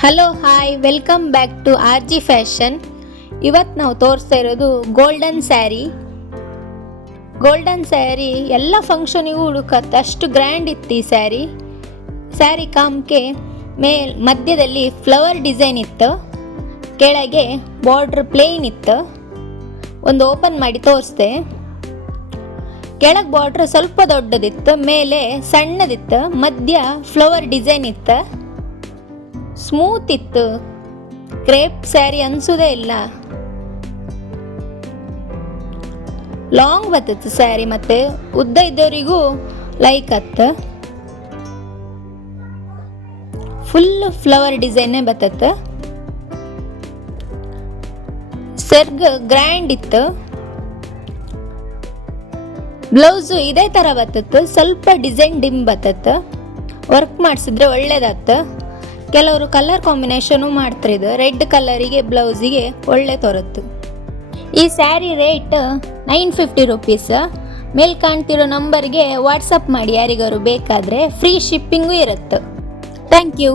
Hello hi welcome back to R G fashion. ಇವತ್ತು ನಾವು ತೋರಿಸ್ತಾ ಇರೋದು ಗೋಲ್ಡನ್ ಸ್ಯಾರಿ. ಎಲ್ಲ ಫಂಕ್ಷನಿಗೂ ಹುಡುಕತ್ತೆ, ಅಷ್ಟು ಗ್ರ್ಯಾಂಡ್ ಇತ್ತು ಈ ಸ್ಯಾರಿ ಕಾಮ್ಗೆ ಮಧ್ಯದಲ್ಲಿ ಫ್ಲವರ್ ಡಿಸೈನ್ ಇತ್ತು, ಕೆಳಗೆ ಬಾರ್ಡ್ರ್ ಪ್ಲೇನ್ ಇತ್ತು. ಒಂದು ಓಪನ್ ಮಾಡಿ ತೋರಿಸ್ದೆ. ಕೆಳಗೆ ಬಾರ್ಡ್ರ್ ಸ್ವಲ್ಪ ದೊಡ್ಡದಿತ್ತು, ಮೇಲೆ ಸಣ್ಣದಿತ್ತು, ಮಧ್ಯ ಫ್ಲವರ್ ಡಿಸೈನ್ ಇತ್ತು. ಸ್ಮೂತ್ ಇತ್ತು, ಕ್ರೇಪ್ ಸ್ಯಾರಿ ಅನ್ಸೋದೇ ಇಲ್ಲ. ಲಾಂಗ್ ಬರ್ತದೆ ಸ್ಯಾರಿ, ಮತ್ತೆ ಉದ್ದ ಇದ್ದವರಿಗೂ ಲೈಕ್ ಆತ್ತು. ಫುಲ್ ಫ್ಲವರ್ ಡಿಸೈನೇ ಬರ್ತದೆ. ಸೆರ್ಗ್ ಗ್ರ್ಯಾಂಡ್ ಇತ್ತು. ಬ್ಲೌಸು ಇದೇ ಥರ ಬರ್ತತ್ತು, ಸ್ವಲ್ಪ ಡಿಸೈನ್ ಡಿಮ್ ಬರ್ತತ್ತು. ವರ್ಕ್ ಮಾಡಿಸಿದ್ರೆ ಒಳ್ಳೇದಾಗ್ತ. ಕೆಲವರು ಕಲರ್ ಕಾಂಬಿನೇಷನು ಮಾಡ್ತಿದ್ದು, ರೆಡ್ ಕಲರಿಗೆ ಬ್ಲೌಸಿಗೆ ಒಳ್ಳೆ ತೋರುತ್ತೆ. ಈ ಸ್ಯಾರಿ ರೇಟ್ 950 ರುಪೀಸ್. ಮೇಲೆ ಕಾಣ್ತಿರೋ ನಂಬರ್ಗೆ ವಾಟ್ಸಪ್ ಮಾಡಿ, ಯಾರಿಗಾರು ಬೇಕಾದರೆ ಫ್ರೀ ಶಿಪ್ಪಿಂಗೂ ಇರುತ್ತೆ. Thank you.